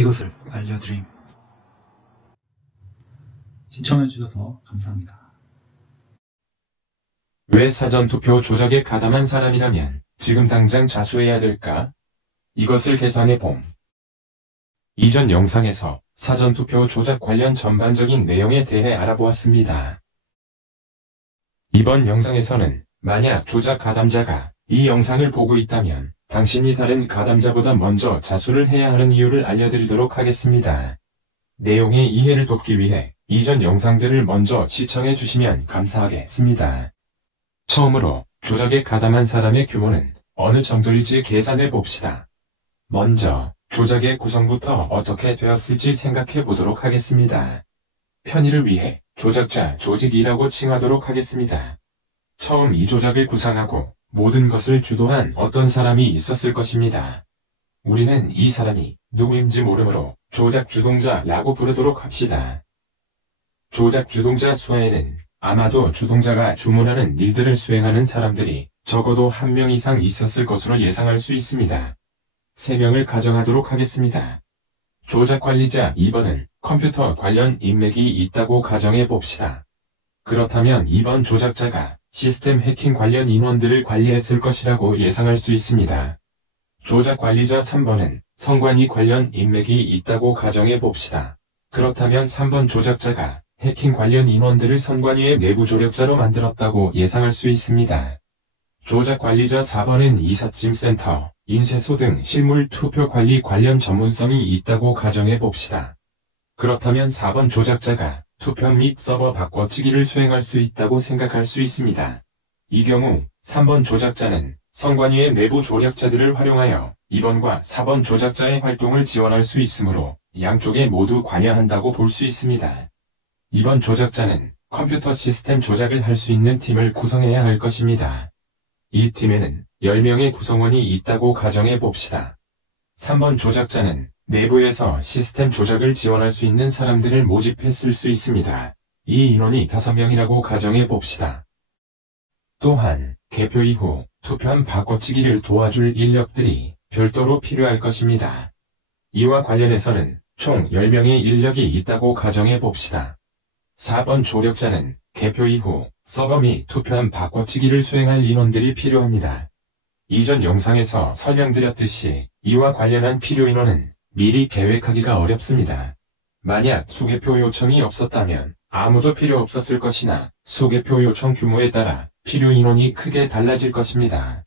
이것을 알려드림. 시청해주셔서 감사합니다. 왜 사전투표 조작에 가담한 사람이라면 지금 당장 자수해야 될까? 이것을 계산해봄. 이전 영상에서 사전투표 조작 관련 전반적인 내용에 대해 알아보았습니다. 이번 영상에서는 만약 조작 가담자가 이 영상을 보고 있다면 당신이 다른 가담자보다 먼저 자수를 해야 하는 이유를 알려드리도록 하겠습니다. 내용의 이해를 돕기 위해 이전 영상들을 먼저 시청해 주시면 감사하겠습니다. 처음으로 조작에 가담한 사람의 규모는 어느 정도일지 계산해 봅시다. 먼저 조작의 구성부터 어떻게 되었을지 생각해 보도록 하겠습니다. 편의를 위해 조작자 조직이라고 칭하도록 하겠습니다. 처음 이 조작을 구상하고 모든 것을 주도한 어떤 사람이 있었을 것입니다. 우리는 이 사람이 누구인지 모르므로 조작 주동자라고 부르도록 합시다. 조작 주동자 수하에는 아마도 주동자가 주문하는 일들을 수행하는 사람들이 적어도 한 명 이상 있었을 것으로 예상할 수 있습니다. 3명을 가정하도록 하겠습니다. 조작 관리자 2번은 컴퓨터 관련 인맥이 있다고 가정해 봅시다. 그렇다면 2번 조작자가 시스템 해킹 관련 인원들을 관리했을 것이라고 예상할 수 있습니다. 조작 관리자 3번은 선관위 관련 인맥이 있다고 가정해 봅시다. 그렇다면 3번 조작자가 해킹 관련 인원들을 선관위의 내부 조력자로 만들었다고 예상할 수 있습니다. 조작 관리자 4번은 이삿짐센터, 인쇄소 등 실물 투표 관리 관련 전문성이 있다고 가정해 봅시다. 그렇다면 4번 조작자가 투표 및 서버 바꿔치기를 수행할 수 있다고 생각할 수 있습니다. 이 경우 3번 조작자는 선관위의 내부 조력자들을 활용하여 2번과 4번 조작자의 활동을 지원할 수 있으므로 양쪽에 모두 관여한다고 볼 수 있습니다. 2번 조작자는 컴퓨터 시스템 조작을 할 수 있는 팀을 구성해야 할 것입니다. 이 팀에는 10명의 구성원이 있다고 가정해 봅시다. 3번 조작자는 내부에서 시스템 조작을 지원할 수 있는 사람들을 모집했을 수 있습니다. 이 인원이 5명이라고 가정해 봅시다. 또한 개표 이후 투표함 바꿔치기를 도와줄 인력들이 별도로 필요할 것입니다. 이와 관련해서는 총 10명의 인력이 있다고 가정해 봅시다. 4번 조력자는 개표 이후 서버 및 투표함 바꿔치기를 수행할 인원들이 필요합니다. 이전 영상에서 설명드렸듯이 이와 관련한 필요 인원은 미리 계획하기가 어렵습니다. 만약 수개표 요청이 없었다면 아무도 필요 없었을 것이나 수개표 요청 규모에 따라 필요 인원이 크게 달라질 것입니다.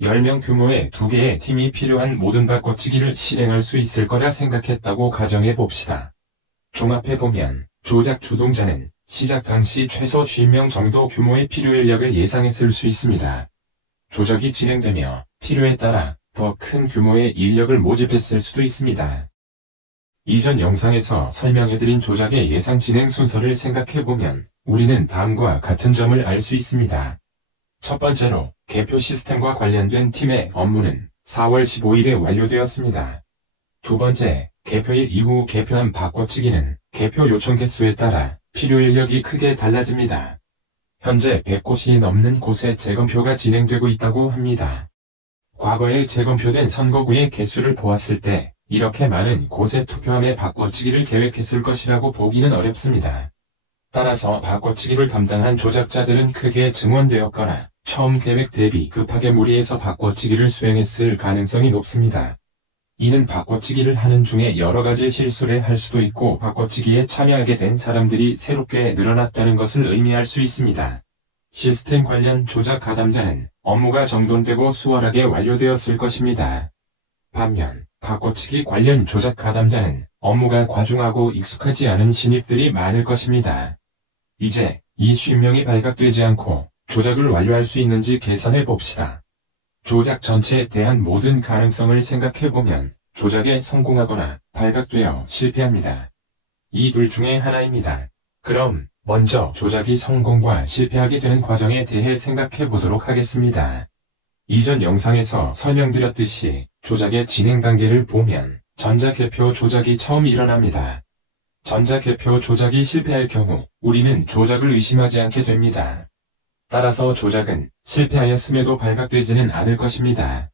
10명 규모의 2개의 팀이 필요한 모든 바꿔치기를 실행할 수 있을 거라 생각했다고 가정해 봅시다. 종합해보면 조작 주동자는 시작 당시 최소 50명 정도 규모의 필요 인력을 예상했을 수 있습니다. 조작이 진행되며 필요에 따라 더 큰 규모의 인력을 모집했을 수도 있습니다. 이전 영상에서 설명해드린 조작의 예상 진행 순서를 생각해보면 우리는 다음과 같은 점을 알 수 있습니다. 첫 번째로 개표 시스템과 관련된 팀의 업무는 4월 15일에 완료되었습니다. 두 번째, 개표일 이후 개표함 바꿔치기는 개표 요청 개수에 따라 필요 인력이 크게 달라집니다. 현재 100곳이 넘는 곳에 재검표가 진행되고 있다고 합니다. 과거에 재검표된 선거구의 개수를 보았을 때 이렇게 많은 곳의 투표함의 바꿔치기를 계획했을 것이라고 보기는 어렵습니다. 따라서 바꿔치기를 담당한 조작자들은 크게 증원되었거나 처음 계획 대비 급하게 무리해서 바꿔치기를 수행했을 가능성이 높습니다. 이는 바꿔치기를 하는 중에 여러 가지 실수를 할 수도 있고 바꿔치기에 참여하게 된 사람들이 새롭게 늘어났다는 것을 의미할 수 있습니다. 시스템 관련 조작 가담자는 업무가 정돈되고 수월하게 완료되었을 것입니다. 반면 바꿔치기 관련 조작 가담자는 업무가 과중하고 익숙하지 않은 신입들이 많을 것입니다. 이제 이 50명이 발각되지 않고 조작을 완료할 수 있는지 계산해 봅시다. 조작 전체에 대한 모든 가능성을 생각해보면 조작에 성공하거나 발각되어 실패합니다. 이 둘 중에 하나입니다. 그럼 먼저 조작이 성공과 실패하게 되는 과정에 대해 생각해 보도록 하겠습니다. 이전 영상에서 설명드렸듯이 조작의 진행 단계를 보면 전자개표 조작이 처음 일어납니다. 전자개표 조작이 실패할 경우 우리는 조작을 의심하지 않게 됩니다. 따라서 조작은 실패하였음에도 발각되지는 않을 것입니다.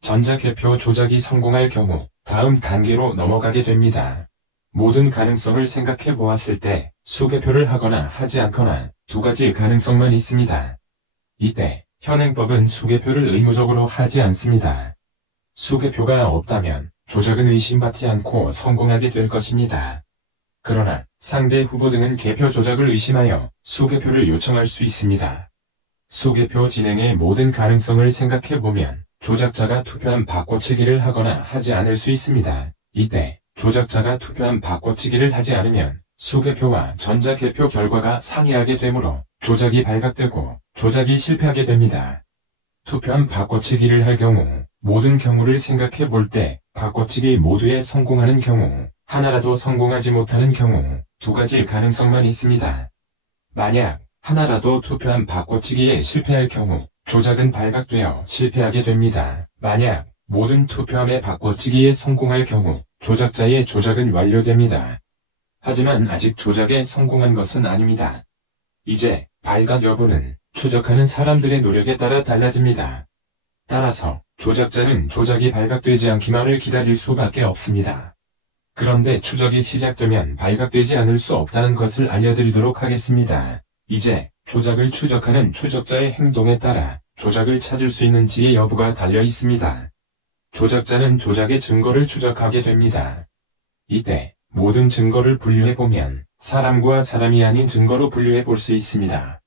전자개표 조작이 성공할 경우 다음 단계로 넘어가게 됩니다. 모든 가능성을 생각해 보았을 때 수개표를 하거나 하지 않거나 두 가지 가능성만 있습니다. 이때 현행법은 수개표를 의무적으로 하지 않습니다. 수개표가 없다면 조작은 의심받지 않고 성공하게 될 것입니다. 그러나 상대 후보 등은 개표 조작을 의심하여 수개표를 요청할 수 있습니다. 수개표 진행의 모든 가능성을 생각해보면 조작자가 투표함 바꿔치기를 하거나 하지 않을 수 있습니다. 이때 조작자가 투표함 바꿔치기를 하지 않으면 수개표와 전자개표 결과가 상이하게 되므로 조작이 발각되고 조작이 실패하게 됩니다. 투표함 바꿔치기를 할 경우 모든 경우를 생각해 볼 때 바꿔치기 모두에 성공하는 경우, 하나라도 성공하지 못하는 경우 두 가지 가능성만 있습니다. 만약 하나라도 투표함 바꿔치기에 실패할 경우 조작은 발각되어 실패하게 됩니다. 만약 모든 투표함의 바꿔치기에 성공할 경우 조작자의 조작은 완료됩니다. 하지만 아직 조작에 성공한 것은 아닙니다. 이제 발각 여부는 추적하는 사람들의 노력에 따라 달라집니다. 따라서 조작자는 조작이 발각되지 않기만을 기다릴 수밖에 없습니다. 그런데 추적이 시작되면 발각되지 않을 수 없다는 것을 알려드리도록 하겠습니다. 이제 조작을 추적하는 추적자의 행동에 따라 조작을 찾을 수 있는지의 여부가 달려 있습니다. 조작자는 조작의 증거를 추적하게 됩니다. 이때 모든 증거를 분류해보면 사람과 사람이 아닌 증거로 분류해볼 수 있습니다.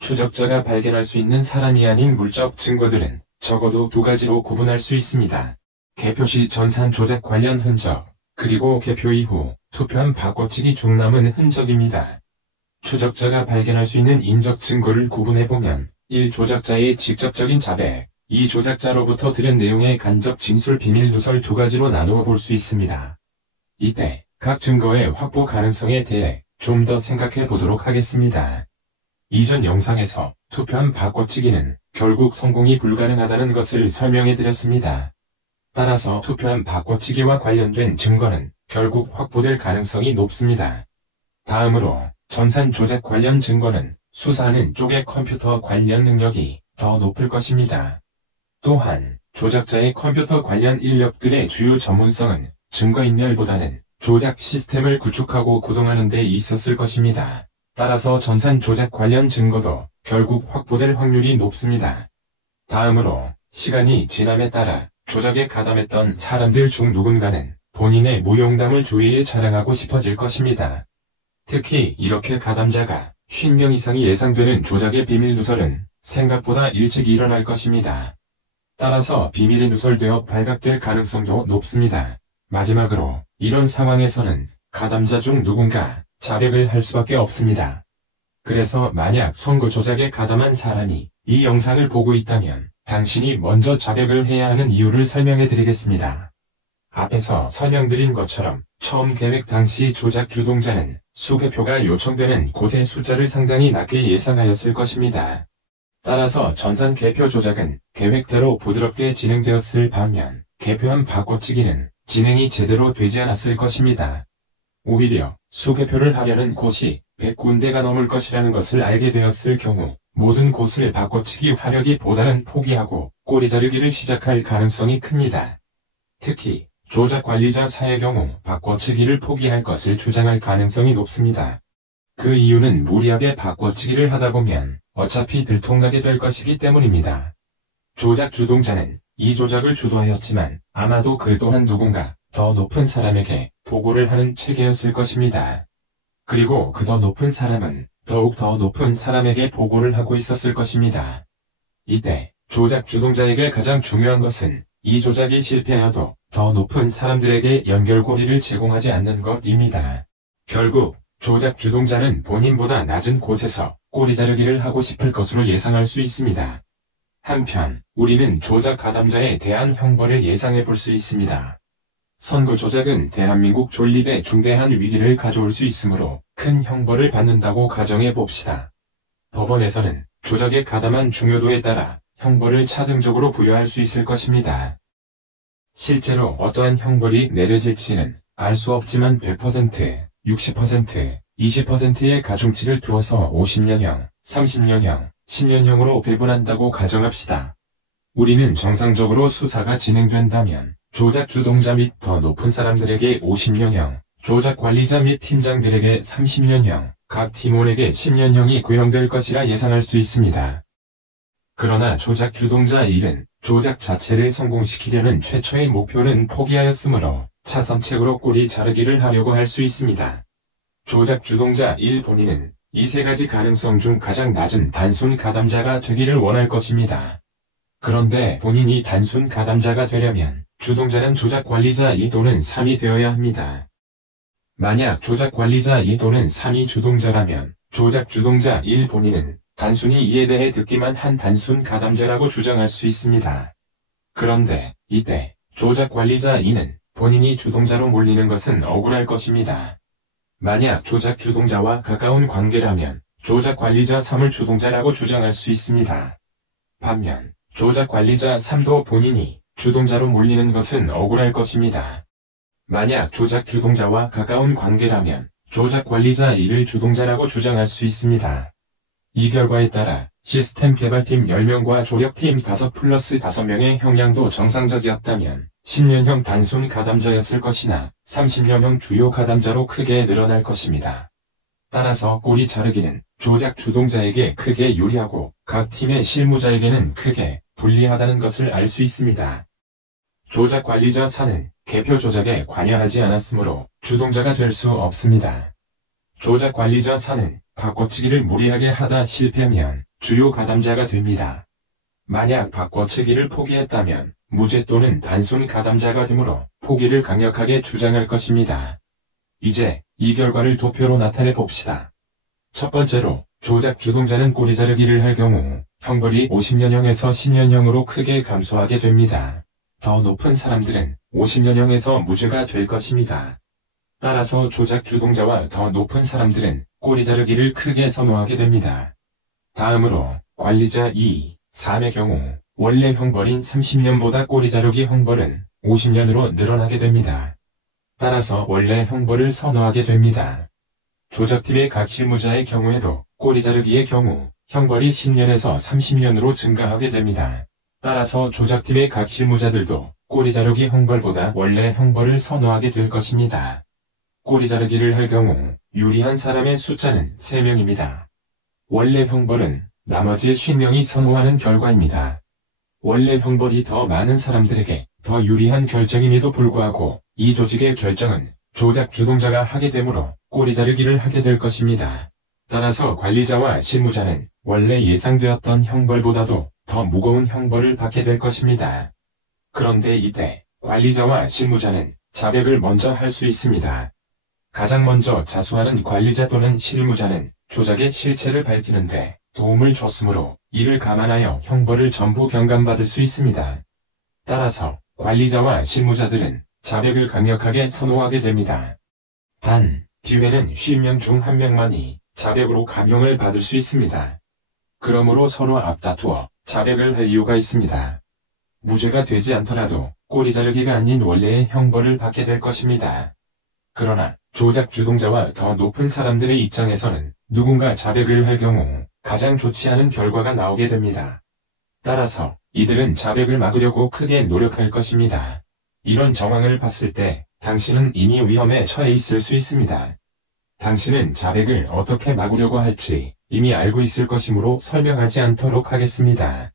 추적자가 발견할 수 있는 사람이 아닌 물적 증거들은 적어도 두 가지로 구분할 수 있습니다. 개표 시 전산 조작 관련 흔적, 그리고 개표 이후 투표함 바꿔치기 중 남은 흔적입니다. 추적자가 발견할 수 있는 인적 증거를 구분해보면 1. 조작자의 직접적인 자백, 2. 조작자로부터 들은 내용의 간접 진술 비밀 누설 두 가지로 나누어 볼 수 있습니다. 이때 각 증거의 확보 가능성에 대해 좀 더 생각해 보도록 하겠습니다. 이전 영상에서 투표함 바꿔치기는 결국 성공이 불가능하다는 것을 설명해 드렸습니다. 따라서 투표함 바꿔치기와 관련된 증거는 결국 확보될 가능성이 높습니다. 다음으로 전산 조작 관련 증거는 수사하는 쪽의 컴퓨터 관련 능력이 더 높을 것입니다. 또한 조작자의 컴퓨터 관련 인력들의 주요 전문성은 증거인멸보다는 조작 시스템을 구축하고 구동하는 데 있었을 것입니다. 따라서 전산 조작 관련 증거도 결국 확보될 확률이 높습니다. 다음으로 시간이 지남에 따라 조작에 가담했던 사람들 중 누군가는 본인의 무용담을 주위에 자랑하고 싶어질 것입니다. 특히 이렇게 가담자가 50명 이상이 예상되는 조작의 비밀 누설은 생각보다 일찍 일어날 것입니다. 따라서 비밀이 누설되어 발각될 가능성도 높습니다. 마지막으로 이런 상황에서는 가담자 중 누군가 자백을 할 수밖에 없습니다. 그래서 만약 선거 조작에 가담한 사람이 이 영상을 보고 있다면 당신이 먼저 자백을 해야 하는 이유를 설명해 드리겠습니다. 앞에서 설명드린 것처럼 처음 계획 당시 조작 주동자는 수개표가 요청되는 곳의 숫자를 상당히 낮게 예상하였을 것입니다. 따라서 전산 개표 조작은 계획대로 부드럽게 진행되었을 반면 개표함 바꿔치기는 진행이 제대로 되지 않았을 것입니다. 오히려 수개표를 하려는 곳이 100군데가 넘을 것이라는 것을 알게 되었을 경우 모든 곳을 바꿔치기 하려기보다는 포기하고 꼬리 자르기를 시작할 가능성이 큽니다. 특히 조작 관리자 사의 경우 바꿔치기를 포기할 것을 주장할 가능성이 높습니다. 그 이유는 무리하게 바꿔치기를 하다 보면 어차피 들통나게 될 것이기 때문입니다. 조작 주동자는 이 조작을 주도하였지만 아마도 그 또한 누군가 더 높은 사람에게 보고를 하는 체계였을 것입니다. 그리고 그 더 높은 사람은 더욱 더 높은 사람에게 보고를 하고 있었을 것입니다. 이때 조작 주동자에게 가장 중요한 것은 이 조작이 실패하여도 더 높은 사람들에게 연결고리를 제공하지 않는 것입니다. 결국 조작 주동자는 본인보다 낮은 곳에서 꼬리 자르기를 하고 싶을 것으로 예상할 수 있습니다. 한편 우리는 조작 가담자에 대한 형벌을 예상해 볼 수 있습니다. 선거 조작은 대한민국 존립에 중대한 위기를 가져올 수 있으므로 큰 형벌을 받는다고 가정해 봅시다. 법원에서는 조작에 가담한 중요도에 따라 형벌을 차등적으로 부여할 수 있을 것입니다. 실제로 어떠한 형벌이 내려질지는 알 수 없지만 100%, 60%, 20%의 가중치를 두어서 50년형, 30년형, 10년형으로 배분한다고 가정합시다. 우리는 정상적으로 수사가 진행된다면 조작 주동자 및 더 높은 사람들에게 50년형, 조작 관리자 및 팀장들에게 30년형, 각 팀원에게 10년형이 구형될 것이라 예상할 수 있습니다. 그러나 조작 주동자 1은 조작 자체를 성공시키려는 최초의 목표는 포기하였으므로 차선책으로 꼬리 자르기를 하려고 할 수 있습니다. 조작 주동자 1 본인은 이 세 가지 가능성 중 가장 낮은 단순 가담자가 되기를 원할 것입니다. 그런데 본인이 단순 가담자가 되려면 주동자는 조작 관리자 2 또는 3이 되어야 합니다. 만약 조작 관리자 2 또는 3이 주동자라면 조작 주동자 1 본인은 단순히 이에 대해 듣기만 한 단순 가담자라고 주장할 수 있습니다. 그런데 이때 조작 관리자 2는 본인이 주동자로 몰리는 것은 억울할 것입니다. 만약 조작 주동자와 가까운 관계라면 조작 관리자 3을 주동자라고 주장할 수 있습니다. 반면 조작 관리자 3도 본인이 주동자로 몰리는 것은 억울할 것입니다. 만약 조작 주동자와 가까운 관계라면 조작 관리자 2를 주동자라고 주장할 수 있습니다. 이 결과에 따라 시스템 개발팀 10명과 조력팀 5+5명의 형량도 정상적이었다면 10년형 단순 가담자였을 것이나 30년형 주요 가담자로 크게 늘어날 것입니다. 따라서 꼬리 자르기는 조작 주동자에게 크게 유리하고 각 팀의 실무자에게는 크게 불리하다는 것을 알 수 있습니다. 조작 관리자 4는 개표 조작에 관여하지 않았으므로 주동자가 될 수 없습니다. 조작 관리자 4는 바꿔치기를 무리하게 하다 실패하면 주요 가담자가 됩니다. 만약 바꿔치기를 포기했다면 무죄 또는 단순 가담자가 되므로 포기를 강력하게 주장할 것입니다. 이제 이 결과를 도표로 나타내 봅시다. 첫 번째로 조작 주동자는 꼬리 자르기를 할 경우 형벌이 50년형에서 10년형으로 크게 감소하게 됩니다. 더 높은 사람들은 50년형에서 무죄가 될 것입니다. 따라서 조작 주동자와 더 높은 사람들은 꼬리 자르기를 크게 선호하게 됩니다. 다음으로 관리자 2, 3의 경우 원래 형벌인 30년보다 꼬리 자르기 형벌은 50년으로 늘어나게 됩니다. 따라서 원래 형벌을 선호하게 됩니다. 조작팀의 각 실무자의 경우에도 꼬리 자르기의 경우 형벌이 10년에서 30년으로 증가하게 됩니다. 따라서 조작팀의 각 실무자들도 꼬리 자르기 형벌보다 원래 형벌을 선호하게 될 것입니다. 꼬리 자르기를 할 경우 유리한 사람의 숫자는 3명입니다. 원래 형벌은 나머지 50명이 선호하는 결과입니다. 원래 형벌이 더 많은 사람들에게 더 유리한 결정임에도 불구하고 이 조직의 결정은 조작 주동자가 하게 되므로 꼬리 자르기를 하게 될 것입니다. 따라서 관리자와 실무자는 원래 예상되었던 형벌보다도 더 무거운 형벌을 받게 될 것입니다. 그런데 이때 관리자와 실무자는 자백을 먼저 할 수 있습니다. 가장 먼저 자수하는 관리자 또는 실무자는 조작의 실체를 밝히는데 도움을 줬으므로 이를 감안하여 형벌을 전부 경감받을 수 있습니다. 따라서 관리자와 실무자들은 자백을 강력하게 선호하게 됩니다. 단, 기회는 50명 중 1명만이 자백으로 감형을 받을 수 있습니다. 그러므로 서로 앞다투어 자백을 할 이유가 있습니다. 무죄가 되지 않더라도 꼬리 자르기가 아닌 원래의 형벌을 받게 될 것입니다. 그러나 조작 주동자와 더 높은 사람들의 입장에서는 누군가 자백을 할 경우 가장 좋지 않은 결과가 나오게 됩니다. 따라서 이들은 자백을 막으려고 크게 노력할 것입니다. 이런 정황을 봤을 때 당신은 이미 위험에 처해 있을 수 있습니다. 당신은 자백을 어떻게 막으려고 할지 이미 알고 있을 것이므로 설명하지 않도록 하겠습니다.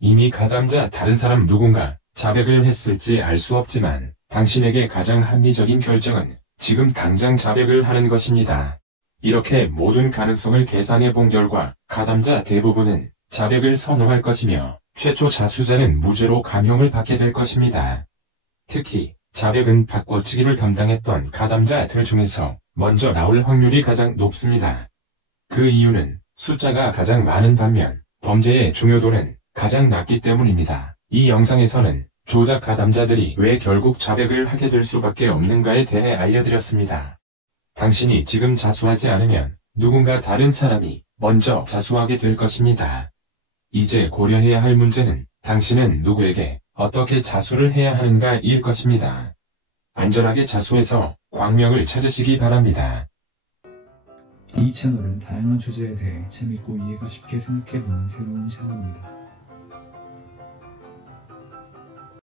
이미 가담자 다른 사람 누군가 자백을 했을지 알 수 없지만 당신에게 가장 합리적인 결정은 지금 당장 자백을 하는 것입니다. 이렇게 모든 가능성을 계산해 본 결과 가담자 대부분은 자백을 선호할 것이며 최초 자수자는 무죄로 감형을 받게 될 것입니다. 특히 자백은 바꿔치기를 담당했던 가담자들 중에서 먼저 나올 확률이 가장 높습니다. 그 이유는 숫자가 가장 많은 반면 범죄의 중요도는 가장 낮기 때문입니다. 이 영상에서는 조작 가담자들이 왜 결국 자백을 하게 될 수밖에 없는가에 대해 알려드렸습니다. 당신이 지금 자수하지 않으면 누군가 다른 사람이 먼저 자수하게 될 것입니다. 이제 고려해야 할 문제는 당신은 누구에게 어떻게 자수를 해야 하는가일 것입니다. 안전하게 자수해서 광명을 찾으시기 바랍니다. 이 채널은 다양한 주제에 대해 재밌고 이해가 쉽게 생각해보는 새로운 채널입니다.